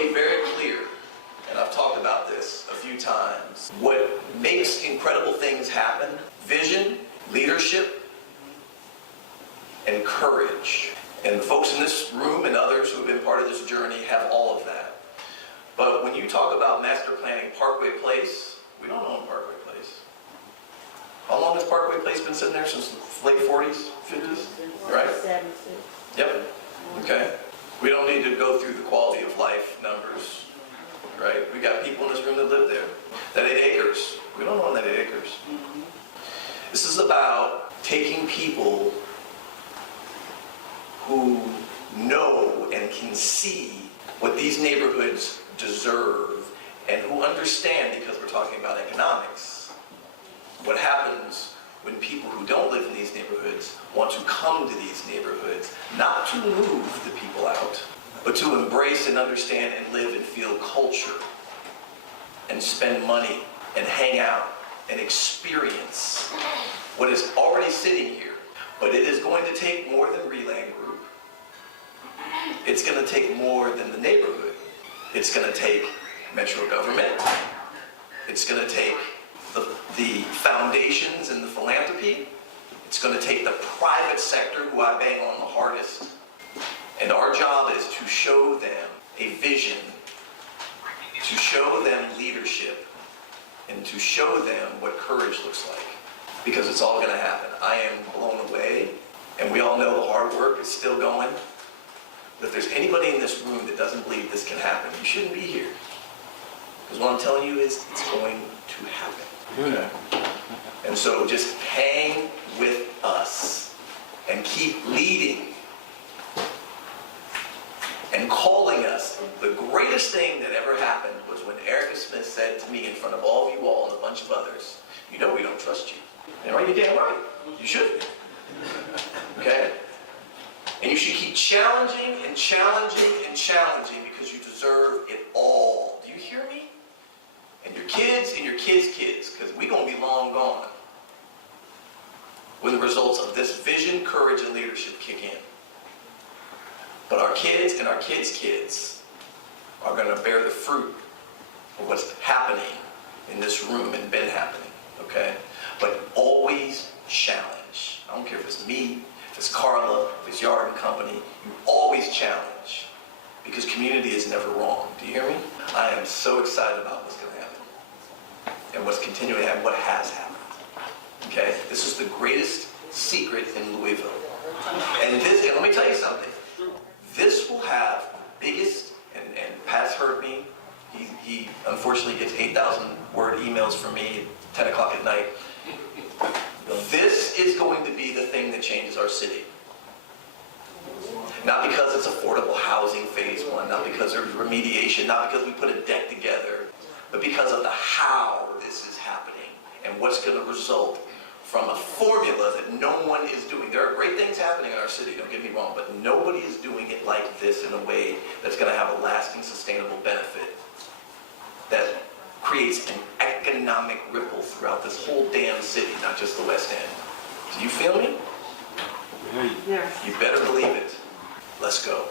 to be very clear, and I've talked about this a few times. What makes incredible things happen: vision, leadership, and courage. And the folks in this room and others who have been part of this journey have all of that. But when you talk about master planning Parkway Place, we don't own Parkway Place. How long has Parkway Place been sitting there? Since the late 40s, 50s? Right? 76. Yep. Okay. We don't need to go through the quality of life numbers, right? We got people in this room that live there. That 8 acres. We don't own that 8 acres. This is about taking people who know and can see what these neighborhoods deserve and who understand, because we're talking about economics, what happens when people who don't live in these neighborhoods want to come to these neighborhoods, not to move the people out, but to embrace and understand and live and feel culture and spend money and hang out and experience what is already sitting here. But it is going to take more than Reland Group. It's going to take more than the neighborhood. It's going to take metro government. It's going to take the foundations and the philanthropy. It's going to take the private sector, who I bang on the hardest. And our job is to show them a vision, to show them leadership, and to show them what courage looks like. Because it's all going to happen. I am blown away, and we all know the hard work is still going. But if there's anybody in this room that doesn't believe this can happen, you shouldn't be here. Because what I'm telling you is, it's going to happen. Okay. And so just hang with us and keep leading and calling us. The greatest thing that ever happened was when Erica Smith said to me in front of all of you all and a bunch of others, "You know we don't trust you." And right, you're damn right. You shouldn't. Okay? And you should keep challenging and challenging and challenging, because you deserve it all. Do you hear me? And your kids and your kids' kids, because we're going to be long gone when the results of this vision, courage, and leadership kick in. But our kids and our kids' kids are going to bear the fruit of what's happening in this room and been happening. Okay? But always challenge. I don't care if it's me, if it's Carla, if it's Yard and Company, you always challenge. Because community is never wrong. Do you hear me? I am so excited about what's going to happen. And what's continuing to happen, what has happened. Okay? This is the greatest secret in Louisville. And let me tell you something. This will have biggest, and Pat's heard me. He unfortunately gets 8,000 word emails from me at 10 o'clock at night. This is going to be the thing that changes our city. Not because it's affordable housing phase 1, not because there's remediation, not because we put a deck together, but because of the how this is happening and what's going to result from a formula that no one is doing. There are great things happening in our city, don't get me wrong, but nobody is doing it like this in a way that's going to have a lasting, sustainable benefit that creates an economic ripple throughout this whole damn city, not just the West End. Do you feel me? Yeah. You better believe it. Let's go.